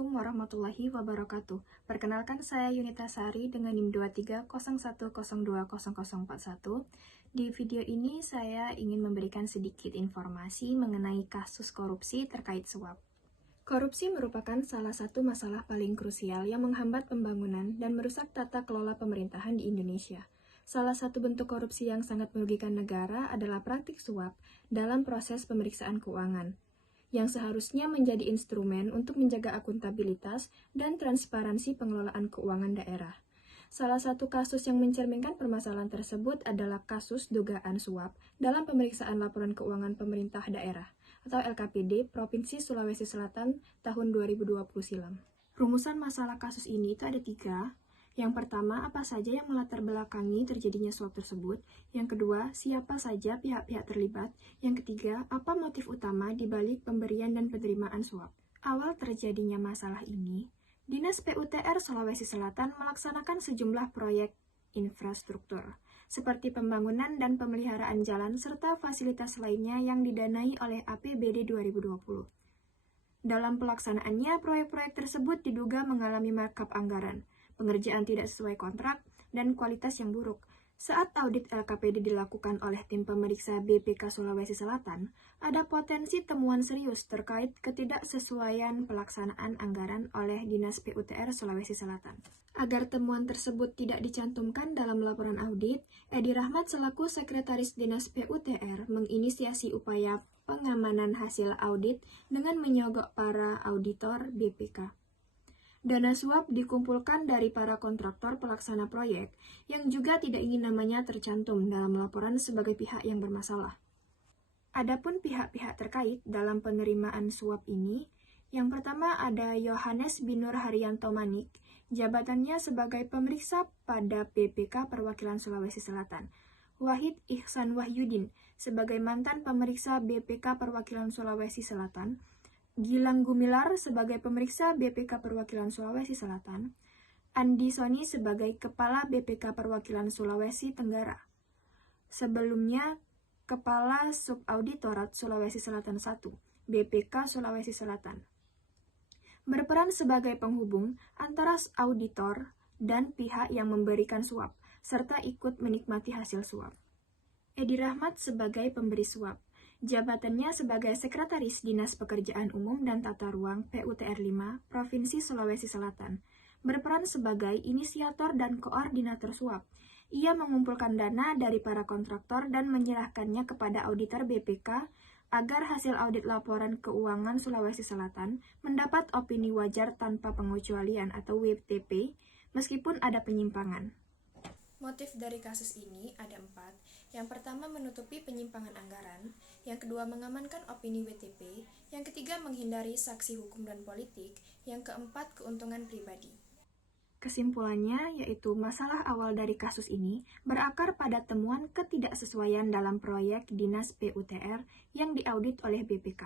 Assalamualaikum warahmatullahi wabarakatuh. Perkenalkan saya Yunita Sari dengan NIM 2301020041. Di video ini saya ingin memberikan sedikit informasi mengenai kasus korupsi terkait suap. Korupsi merupakan salah satu masalah paling krusial yang menghambat pembangunan dan merusak tata kelola pemerintahan di Indonesia. Salah satu bentuk korupsi yang sangat merugikan negara adalah praktik suap dalam proses pemeriksaan keuangan, yang seharusnya menjadi instrumen untuk menjaga akuntabilitas dan transparansi pengelolaan keuangan daerah. Salah satu kasus yang mencerminkan permasalahan tersebut adalah kasus dugaan suap dalam pemeriksaan laporan keuangan pemerintah daerah atau LKPD Provinsi Sulawesi Selatan tahun 2020 silam. Rumusan masalah kasus ini itu ada 3. Yang pertama, apa saja yang melatar belakangi terjadinya suap tersebut? Yang kedua, siapa saja pihak-pihak terlibat? Yang ketiga, apa motif utama di balik pemberian dan penerimaan suap? Awal terjadinya masalah ini, Dinas PUTR Sulawesi Selatan melaksanakan sejumlah proyek infrastruktur, seperti pembangunan dan pemeliharaan jalan serta fasilitas lainnya yang didanai oleh APBD 2020. Dalam pelaksanaannya, proyek-proyek tersebut diduga mengalami markup anggaran, pengerjaan tidak sesuai kontrak, dan kualitas yang buruk. Saat audit LKPD dilakukan oleh tim pemeriksa BPK Sulawesi Selatan, ada potensi temuan serius terkait ketidaksesuaian pelaksanaan anggaran oleh Dinas PUTR Sulawesi Selatan. Agar temuan tersebut tidak dicantumkan dalam laporan audit, Edi Rahmat selaku Sekretaris Dinas PUTR menginisiasi upaya pengamanan hasil audit dengan menyogok para auditor BPK. Dana suap dikumpulkan dari para kontraktor pelaksana proyek yang juga tidak ingin namanya tercantum dalam laporan sebagai pihak yang bermasalah. Adapun pihak-pihak terkait dalam penerimaan suap ini, yang pertama ada Yohanes Binur Haryanto Manik, jabatannya sebagai pemeriksa pada BPK Perwakilan Sulawesi Selatan. Wahid Ihsan Wahyudin sebagai mantan pemeriksa BPK Perwakilan Sulawesi Selatan. Gilang Gumilar sebagai pemeriksa BPK Perwakilan Sulawesi Selatan, Andi Soni sebagai Kepala BPK Perwakilan Sulawesi Tenggara. Sebelumnya, Kepala Subauditorat Sulawesi Selatan 1, BPK Sulawesi Selatan. Berperan sebagai penghubung antara auditor dan pihak yang memberikan suap, serta ikut menikmati hasil suap. Edi Rahmat sebagai pemberi suap. Jabatannya sebagai Sekretaris Dinas Pekerjaan Umum dan Tata Ruang PUTR 5, Provinsi Sulawesi Selatan, berperan sebagai inisiator dan koordinator suap. Ia mengumpulkan dana dari para kontraktor dan menyerahkannya kepada auditor BPK agar hasil audit laporan keuangan Sulawesi Selatan mendapat opini wajar tanpa pengecualian atau WTP, meskipun ada penyimpangan. Motif dari kasus ini ada 4. Yang pertama, menutupi penyimpangan anggaran. Yang kedua, mengamankan opini WTP. Yang ketiga, menghindari saksi hukum dan politik. Yang keempat, keuntungan pribadi. Kesimpulannya, yaitu masalah awal dari kasus ini berakar pada temuan ketidaksesuaian dalam proyek Dinas PUTR yang diaudit oleh BPK,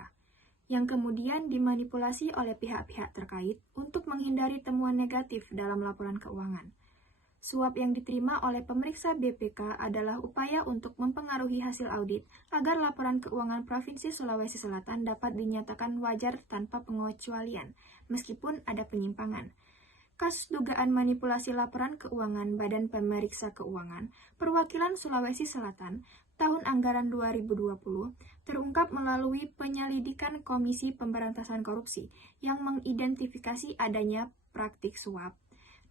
yang kemudian dimanipulasi oleh pihak-pihak terkait untuk menghindari temuan negatif dalam laporan keuangan. Suap yang diterima oleh pemeriksa BPK adalah upaya untuk mempengaruhi hasil audit agar laporan keuangan Provinsi Sulawesi Selatan dapat dinyatakan wajar tanpa pengecualian, meskipun ada penyimpangan. Kasus dugaan manipulasi laporan keuangan Badan Pemeriksa Keuangan Perwakilan Sulawesi Selatan tahun anggaran 2020 terungkap melalui penyelidikan Komisi Pemberantasan Korupsi yang mengidentifikasi adanya praktik suap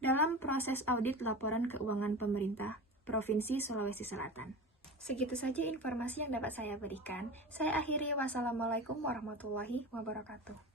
dalam proses audit laporan keuangan pemerintah Provinsi Sulawesi Selatan. Segitu saja informasi yang dapat saya berikan. Saya akhiri, wassalamualaikum warahmatullahi wabarakatuh.